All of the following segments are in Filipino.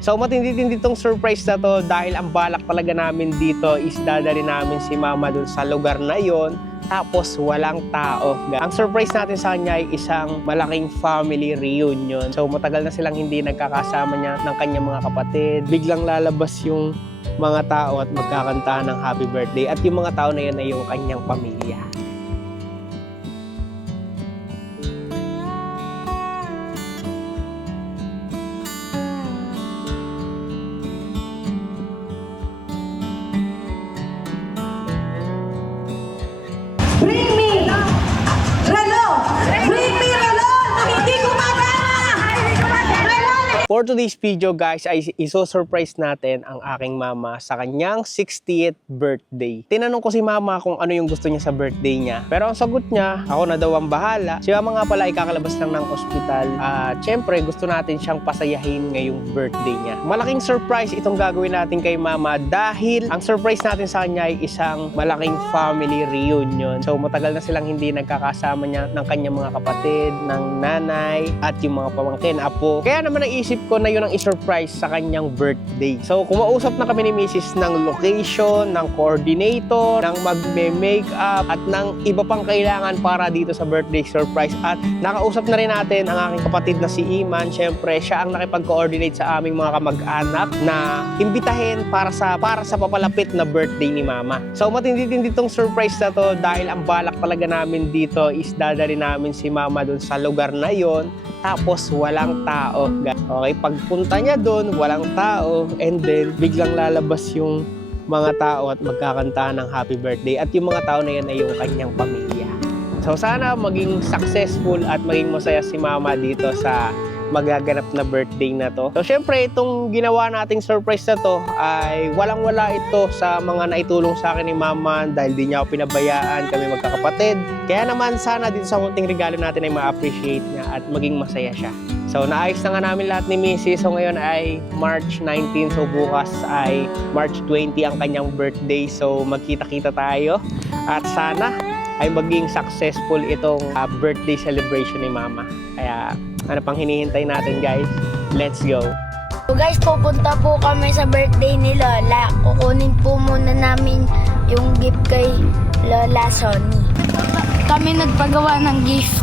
So matindi-tindi tong surprise na to dahil ang balak talaga namin dito is dadali namin si Mama dun sa lugar na yon. Tapos walang tao. Ang surprise natin sa kanya ay isang malaking family reunion. So matagal na silang hindi nagkakasama niya ng kanyang mga kapatid. Biglang lalabas yung mga tao at magkakanta ng happy birthday. At yung mga tao na yun ay yung kanyang pamilya. Bring me Relo! Bring me Relo! Na hindi gumagana! Relo! For today's video guys ay iso-surprise natin ang aking mama sa kanyang 60th birthday. Tinanong ko si mama kung ano yung gusto niya sa birthday niya. Pero ang sagot niya, ako na daw ang bahala. Si mama nga pala ay kakalabas lang ng ospital. At syempre gusto natin siyang pasayahin ngayong birthday niya. Malaking surprise itong gagawin natin kay mama dahil ang surprise natin sa kanya ay isang malaking family reunion. So matagal na silang hindi nagkakasama niya ng kanyang mga kapatid, ng nanay at yung mga pamangkin, apo. Kaya naman naisip ko na yun ang i-surprise sa kanyang birthday. So kumausap na kami ni Mrs. ng location, ng coordinator, ng magme-makeup at ng iba pang kailangan para dito sa birthday surprise. At nakausap na rin natin ang aking kapatid na si Iman. Siyempre siya ang nakipag-coordinate sa aming mga kamag-anak na imbitahin para sa papalapit na birthday ni Mama. So matindi-tindi tong surprise na to dahil ang balak talaga namin dito is dadali namin si Mama dun sa lugar na yon. Tapos walang tao. Okay, pagpunta niya doon, walang tao. And then, biglang lalabas yung mga tao at magkakanta ng happy birthday. At yung mga tao na yan ay yung kanyang pamilya. So, sana maging successful at maging masaya si Mama dito sa magaganap na birthday na to. So, syempre, itong ginawa nating surprise na to ay walang-wala ito sa mga naitulong sa akin ni Mama dahil di niya ako pinabayaan, kami magkakapatid. Kaya naman, sana dito sa munting regalo natin ay ma-appreciate niya at maging masaya siya. So, naayos na nga namin lahat ni Mrs. So, ngayon ay March 19. So, bukas ay March 20 ang kanyang birthday. So, magkita-kita tayo. At sana ay maging successful itong birthday celebration ni Mama. Kaya, ano pang hinihintay natin guys? Let's go! So guys, pupunta po kami sa birthday ni Lola. Kukunin po muna namin yung gift kay Lola Sonny. Kami nagpagawa ng gift.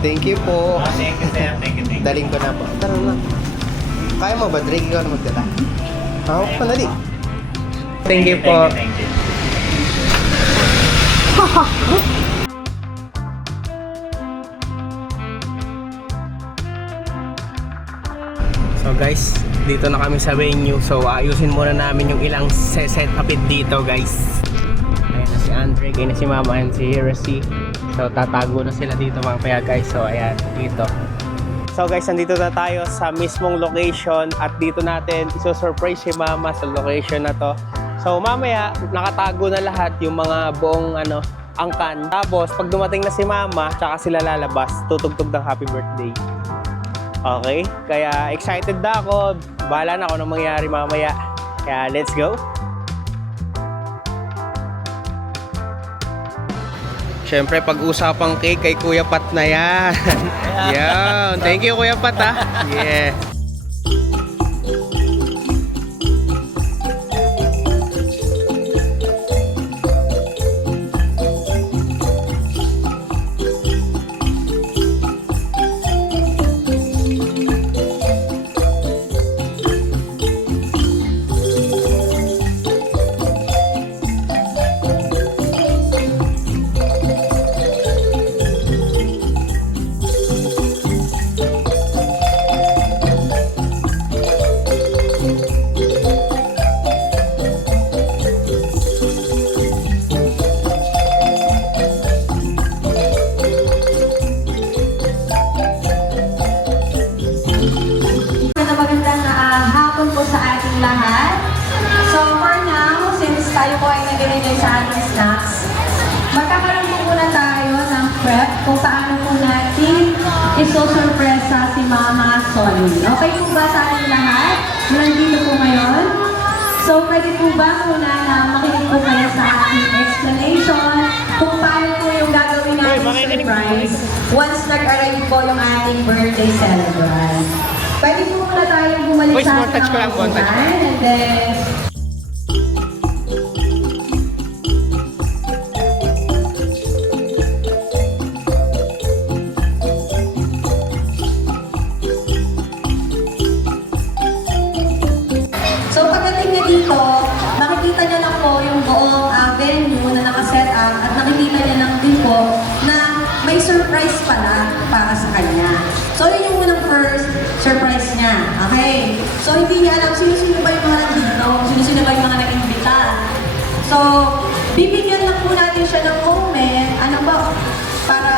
Thank you po. Thank you, sir. Thank you. Daling ko na po. Tara na. Kaya mo ba, Drake? Ikaw na magdala. Oo, panali. Thank you po. Thank you. So guys, dito na kami sa venue. So ayusin muna namin yung ilang set upit dito guys. Ayan na si Andre, ayan na si Mama and si Heresy. So tatago na sila dito mamaya guys. So ayan, dito. So guys, nandito na tayo sa mismong location at dito natin iso-surprise si Mama sa location na to. So mamaya, nakatago na lahat yung mga buong angkan. Tapos pag dumating na si Mama, tsaka sila lalabas, tutugtog ng happy birthday. Okay? Kaya excited na ako. Bahala na ako nang mangyari mamaya. Kaya let's go! Siyempre, pag-usapang cake kay Kuya Pat na yan. Yan. Thank you, Kuya Pat, ha? Yeah. tayo po ay nag-enjoy sa ating snacks, magkakaroon po muna tayo ng prep kung paano po natin isosurpresa si Mama Sonny. Okay po ba sa ating lahat? Nandito po ngayon? So, pwede po ba muna na makinig po kayo sa ating explanation kung paano po yung gagawin natin surprise once nag-arrive po yung ating birthday celebrant. Pwede po muna tayong bumalik Boy, sa small touch ko lang, small touch. and then so pagdating niya dito, makikita niya lang po yung buong venue na nakaset up at nakikita niya lang din po na may surprise pala para sa kanya. So yun yung unang first surprise niya. Okay? So hindi niya alam sino-sino ba yung mga nandito, sino-sino ba yung mga nag-imbita. So, bibigyan lang po natin siya ng moment, ano ba, para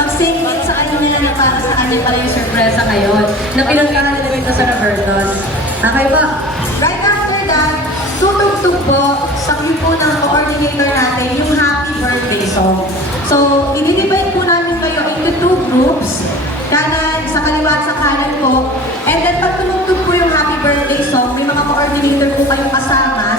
mag-sing in sa kanya na para sa kanya pala yung surpresa ngayon na pinagkahan na dito sa Robertos. Okay ba? Right after that, tutugtog po sa po ng coordinator natin yung happy birthday song. So, i-divide po namin kayo into 2 groups, kanan, sa kaliwa at sa kanan po. And then pag tumugtog po yung happy birthday song, may mga coordinator po kayong kasama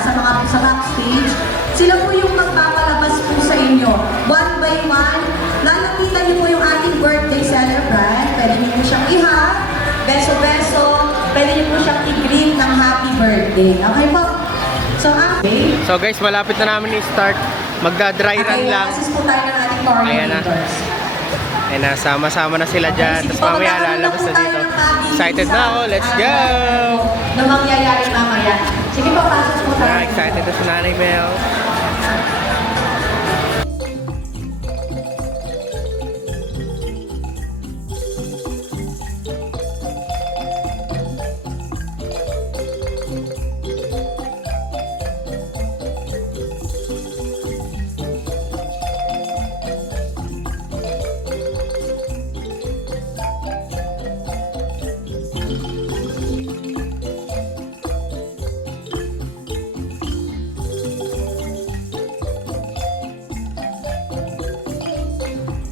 sa backstage. Sila po yung magpapalabas po sa inyo. One by one, lalapitan niyo po yung ating birthday celebrant. Pwede niyo po siyang i-hug, beso-beso, pwede niyo po siyang i-greet ng happy birthday. Okay po? So, okay. So guys, malapit na namin i-start. Magda-dry run lang. Assist po tayo ng ating Ayan na. coordinators. Ayan na, sama-sama na sila dyan. Tapos mamaya lalabas na dito. Excited na ako, let's go! Na mangyayari mamaya. Sige po, pasok po tayo. Excited na si Nanay Mel.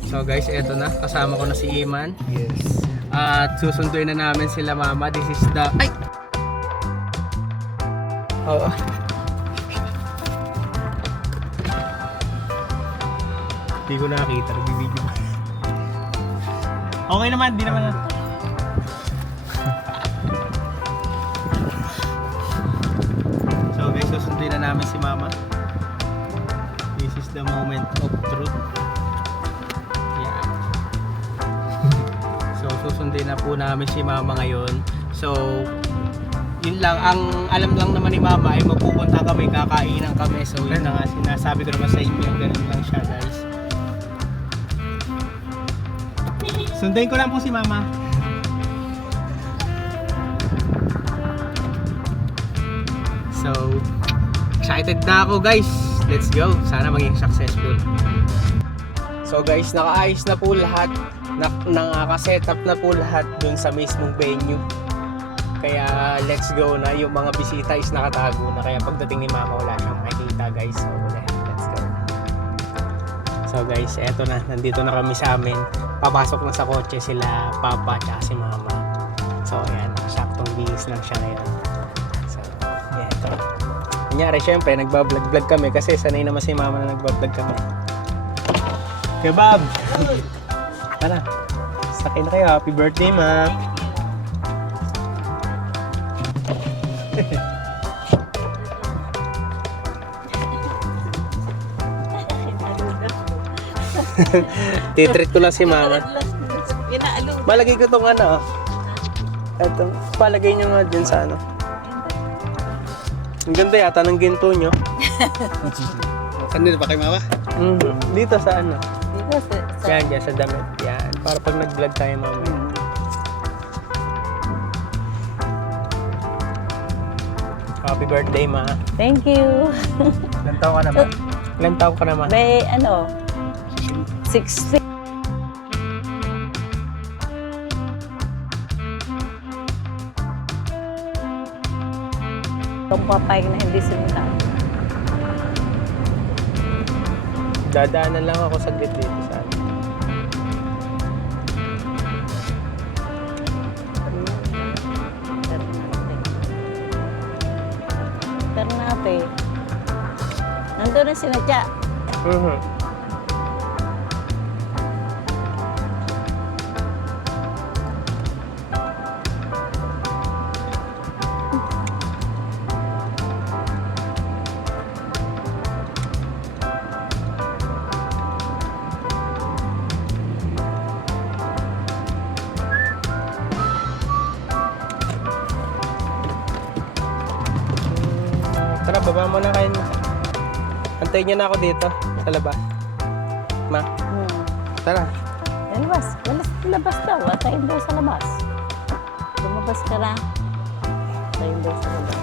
So guys, eto na. Kasama ko na si Iman. Yes. At susunduin na namin sila mama. This is the... Ay! Oo. Hindi ko nakakita. Nagbibideo. Okay naman. Di naman na. So guys, susunduin na namin si mama. This is the moment of truth. Susundin na po namin si mama ngayon. So, yun lang. Ang alam lang naman ni mama ay magpupunta kami, kakainan kami. So, yun na nga. Sinasabi ko naman sa inyo. Ganun lang siya, guys. Sundayin ko lang po si mama. So, excited na ako, guys. Let's go. Sana maging successful. So, guys, nakaayos na po lahat. Naka-setup na po lahat dun sa mismong venue. Kaya let's go na. Yung mga bisita is nakatago na. Kaya pagdating ni mama wala siyang makikita, guys. So let's go. So guys, eto na. Nandito na kami sa amin. Papasok na sa kotse sila papa at si mama. So ayan, saktong bihis lang siya ngayon. So yeah, ito. Kunyari syempre nagbablog-vlog kami kasi sanay naman si mama na nagbablog kami. Kebab! Tara, sakay na kayo. Happy birthday, ma. Titreat ko lang si mama. Malagay ko itong ano. Ito, palagay nyo nga dyan sa ano. Ang ganda yata ng ginto nyo. Saan nila ba kay mama? Dito sa ano. Yan, dyan sa damit. Yan. Para pag nag-vlog tayo mamaya. Happy birthday, ma. Thank you. Ilan taon ka naman? Ilan taon ka naman? May 60. Kung papayag na hindi simula. Dadaanan lang ako saglit dito sa akin. Ito na sinadya. Mhm. Tara, baba mo na kayo. Antayin niyo na ako dito sa labas. Ma, tara. Labas. Labas daw. Tayo daw sa labas. Lumabas ka na. Tayo daw sa labas.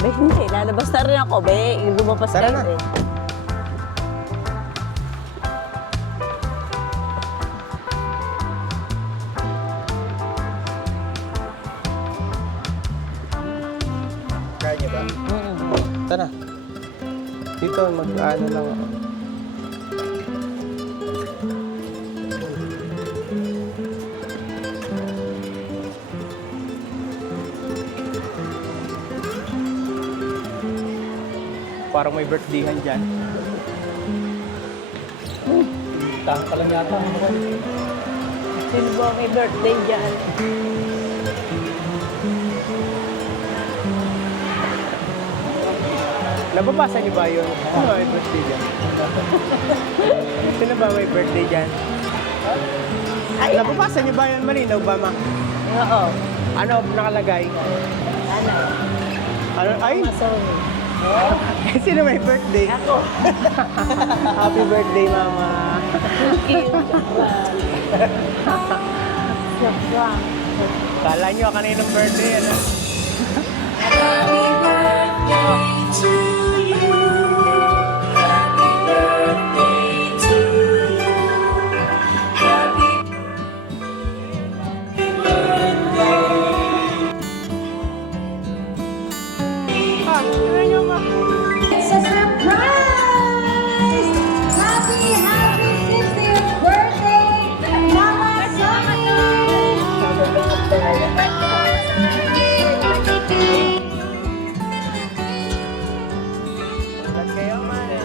Be, hindi. Lalabas na rin ako. Be, lumabas Tara kayo. na. Eh. Kaya niyo ba? Tara. Dito, mag-ano lang ako. Parang may birthdayhan dyan. Tahan ka lang yata. Sino ba may birthday dyan? Nababasa niyo ba yun? Sino ba may birthday dyan? Sino ba may birthday dyan? Ay, nababasa niyo ba yun? Malinaw ba, ma? Oo. Ano nakalagay? Ano? Ano? Ay, Masoni. sino may birthday? Ako. Happy birthday, mama. Surprise. Kala nyo kaninong birthday, ano? It's a surprise! Happy 60th birthday, Mama Sonny! Ba't kayo, mana?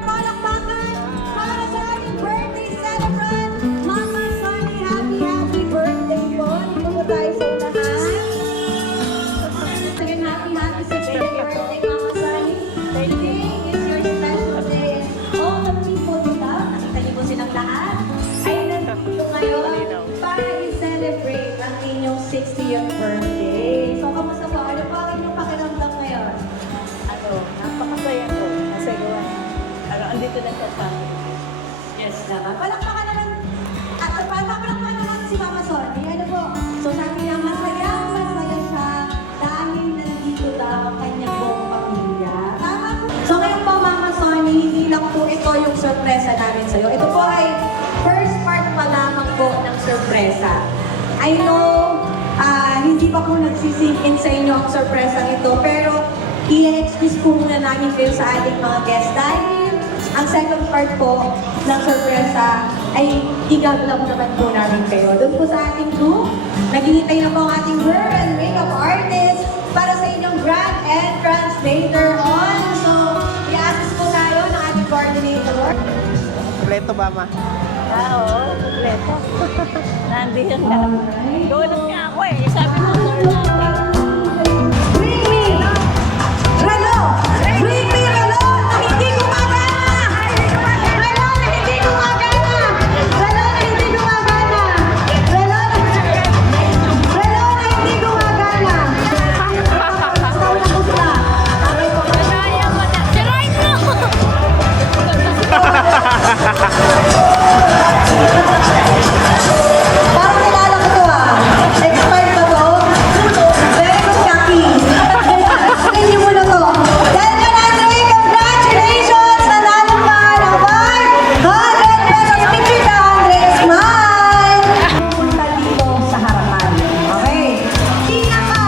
Palakpakan para sa ating birthday celebrant, Mama Sonny. Happy birthday po. Dito po tayo sa unahan. Again, happy 60th birthday, Mama Sonny. Today is your special day. And all the people you love, nakita niyo po silang lahat, ay nandito ngayon para i-celebrate ang inyong 60th birthday. So, kamusta po? Ano po ang inyong pakiramdam ngayon? Ano, napakasaya ko. Kasi gawa, andito na siya sa akin. Yes naman. Palakpakan naman. At palakpakan naman si Mama Sonny. Ano po? So sabi niya, masaya siya dahil nandito daw ang kanyang buong pamilya. Tama po. So ngayon po, Mama Sonny, hindi lang po ito yung sorpresa namin sa'yo. Ito po ay first part pa lamang po ng sorpresa. I know, hindi pa po nagsisink in sa inyo ang sorpresa ito, pero i-excuse po muna namin kayo sa ating mga guests dahil ang second part po ng sorpresa ay igagalaw naman po namin kayo. Doon po sa ating group, naghihintay na po ang ating hair and makeup artist para sa inyong grand entrance later on. So, i-assist po tayo ng ating coordinator. Kompleto ba, ma? Oo, kompleto. Nandiyan ka. Doon nga ako eh. Sabi mo, sir natin. Bring me Bring me relon na hindi gumagana! Relon na hindi gumagana! Relon na hindi gumagana! Relon na hindi gumagana! Gusto na gusto. Sirain mo! Parang kilala ko to ah. Expired ba to? Very good copy. Explain niyo muna to. Dahil ka Andre, congratulations! Nanalo ka ng 100 pesos. Picture ka, Andre. Smile! Punta dito sa harapan. Okay. Pinaka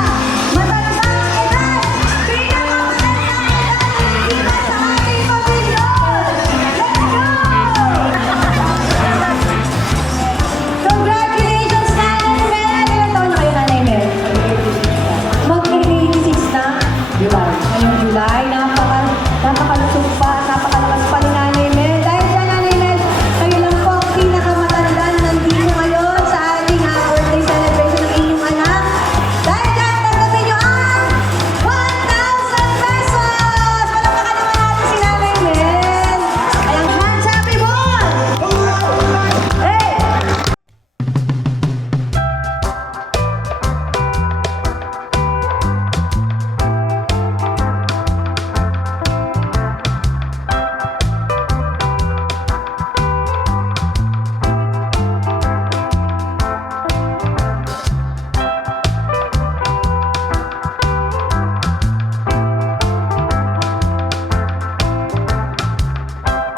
matandang edad. Pinaka matandang edad. Dito sa ating pavilion. Let's go! Congratulations, Nanay Mel! Ilan taon na kayo, Nanay Mel? Mag-86 na? July. Ngayong July, napakalusog pa, napakalakas pa ni Nanay Mel. Dahil dyan, Nanay Mel, kayo lang po ang pinakamatanda na nandito ngayon sa ating birthday celebration ng inyong anak. Dahil dyan, tanggapin nyo ang 1,000 pesos! Palakpakan naman natin si Nanay Mel. Ayan, hands up, everyone! Hey!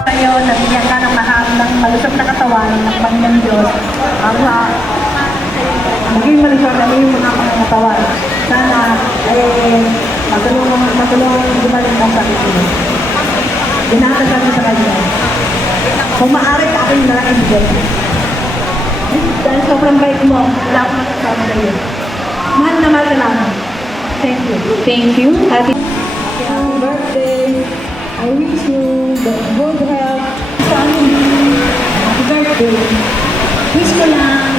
Tayo, nabigyan ka ng mahal ng malusog na katawan ng Panginoon Diyos. Ang maging malusog na yung mga katawan. Sana matulungan gumaling ang sakit mo. Dinatagal mo sa kanya. Kung maaari ka akin na ibigay. Dahil sobrang bait mo, wala akong matasama na yun. Mahal na mahal ka lang. Thank you. Thank you. Happy birthday. I wish you the good health. Family. Happy birthday. Wish ko lang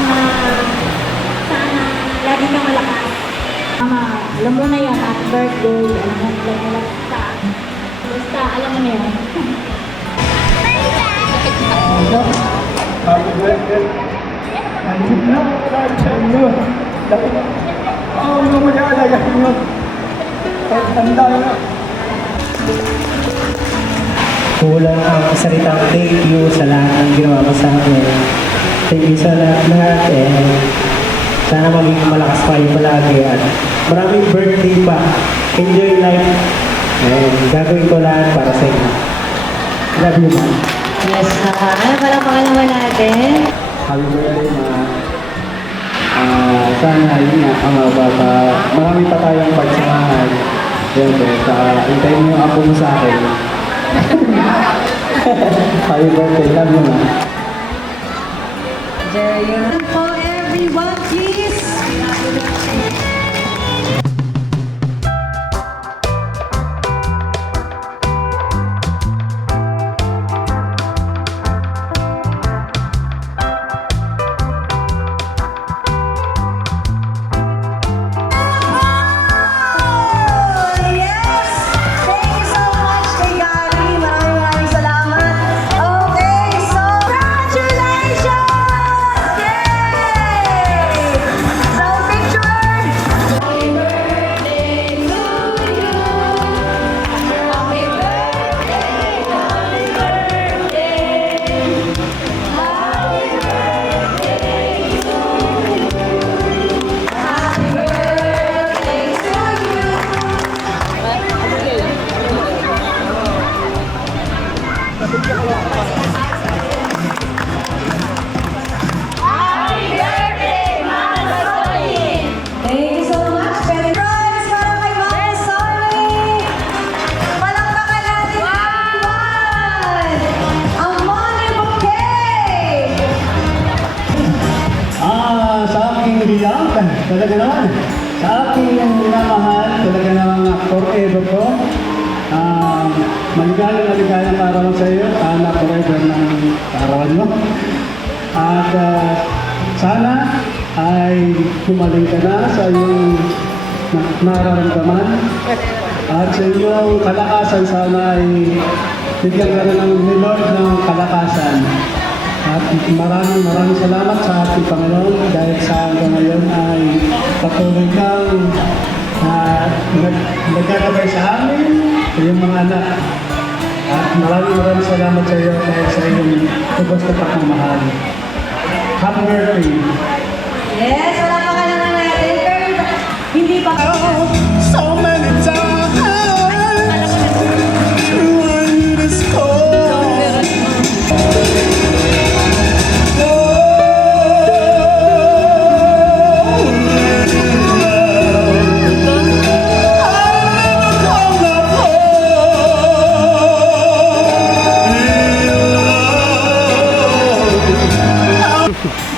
sana lagi kang malakas. Alam mo na yan, happy birthday. Alam mo na basta. Basta, alam mo na yan. Happy birthday. Ayun na, kahit sa inyo. Oo, hindi mo niya alagahin yun. Kahit tanda na. Kulang ang salitang thank you sa lahat ng ginawa mo sa akin. Thank you sa lahat and sana maging malakas pa kayo palagi at maraming birthday pa. Enjoy life and gagawin ko lahat para sa inyo. Love you, man. Yes, ano pala pangalaman natin? Happy birthday, ma. Sana yun nga, baka marami pa tayong pagsamahan. Yan po, hintayin mo yung apo mo sa akin. Happy birthday, love you, ma. For everyone, please. Yes! Thank you so much kay Gary. Maraming salamat. Okay, so congratulations! Yay! So picture! Happy birthday to you. Happy birthday, happy birthday. Happy birthday to you. Happy birthday to you. Thank you so much, Penny Prize, para kay Mama Sonny. Palakpakan natin everyone! Ang Money Bouquet! Sa aking biyang, talaga naman. Sa aking minamahal, talaga naman forever ko. Maligayang araw sa iyo, anak forever ng arawan mo. At sana ay gumaling ka na sa iyong nararamdaman. At sa inyong kalakasan, sana ay bigyan ka rin ni Lord ng kalakasan. At maraming salamat sa ating Panginoon dahil sa hanggang ngayon ay patuloy kang nagkakabay sa amin, sa iyong mga anak. At maraming salamat sa iyo dahil sa iyong tubos na pagmamahal. Happy birthday! Yes, wala pa ka naman natin. Pero hindi pa So many times when you discover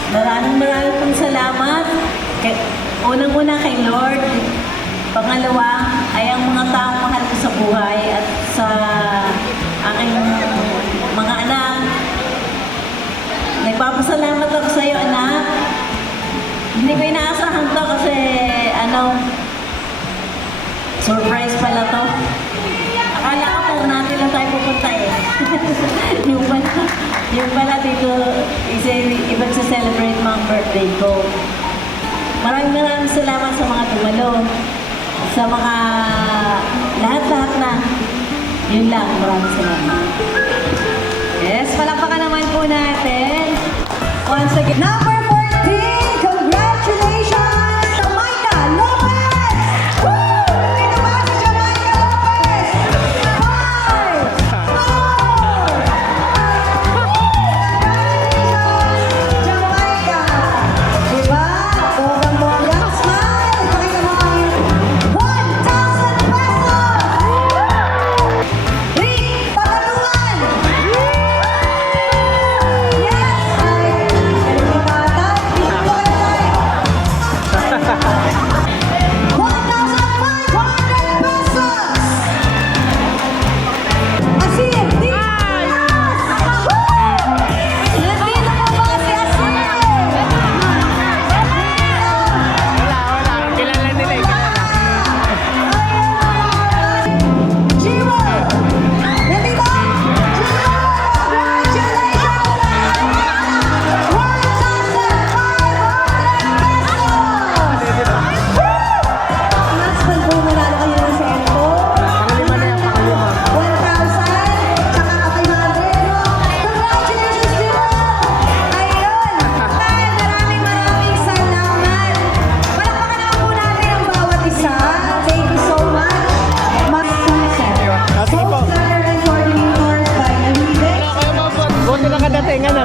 Maraming pong salamat. Unang-una kay Lord. Pangalawa ay ang mga taong mahal ko sa buhay at sa aking mga anak. Nagpapasalamat ako sa iyo, anak. Hindi ko inaasahan to kasi surprise pala to. Akala ko kung natin lang tayo pupunta eh. yung pala dito ibang sa celebrate mga birthday ko. Maraming salamat sa mga dumalo. Sa mga lahat-lahat na. Yun lang, maraming salamat. Yes, palakpakan naman po natin. Once again, number 14, congratulations, Jamaica Lopez! Woo! Ito ba si Jamaica Lopez? 5, 4, Jamaica! Diba? Bonggang-bongga. Smile! Pakita mo ang 1,000 pesos! Rick Pagatuan! Yes! Ay, Bata, dito ko ay 1,500 pesos! Asin! Nandito po ba si Asin? Kilala nila eh. Jiwo! Nandito? Jiwo! Congratulations! 1,500 pesos! Next one po, manalo kayo ng cellphone. Pangalima na yan, pangalima. 1,000, tsaka ka 500, no? Congratulations, Jiwo! Ayun! Maraming salamat! Palakpakan naman po natin ang bawat isa. Thank you so much. Sige po. Planner and coordinators by Alvide. Buti nakadating, ano?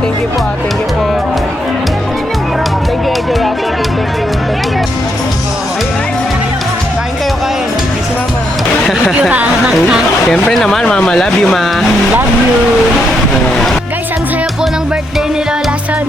Thank you po, thank you po. Thank you, Ejo. Thank you. Kain kayo, kain. Si Mama. Siyempre naman, Mama. Love you, Ma. Love you. Guys, ang saya po ng birthday ni Lola Son.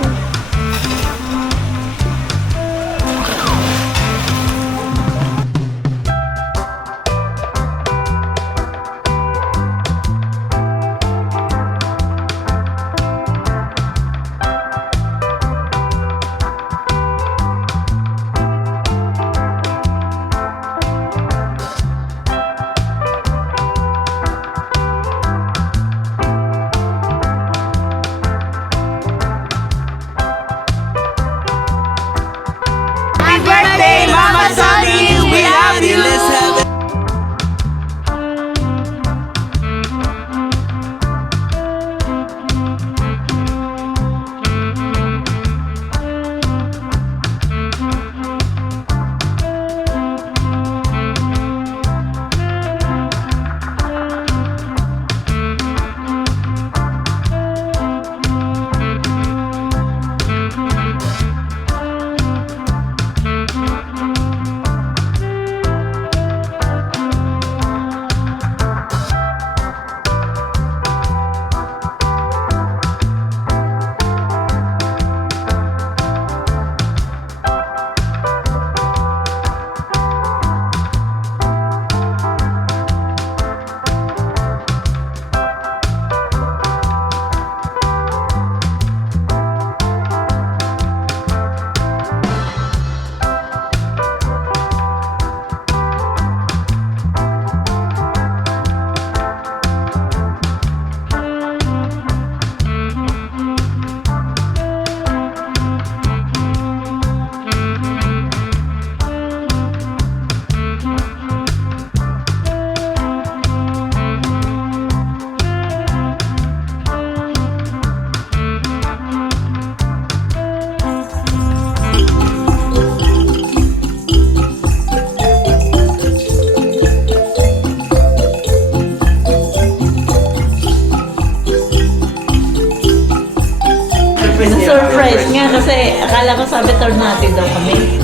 Kasi akala ko sabi tornado daw kami.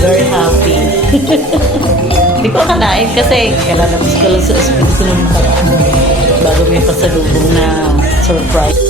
Very happy. Hindi ko akalain kasi kalalabas ko lang sa ospital nung parang bago may pasalubong na surprise.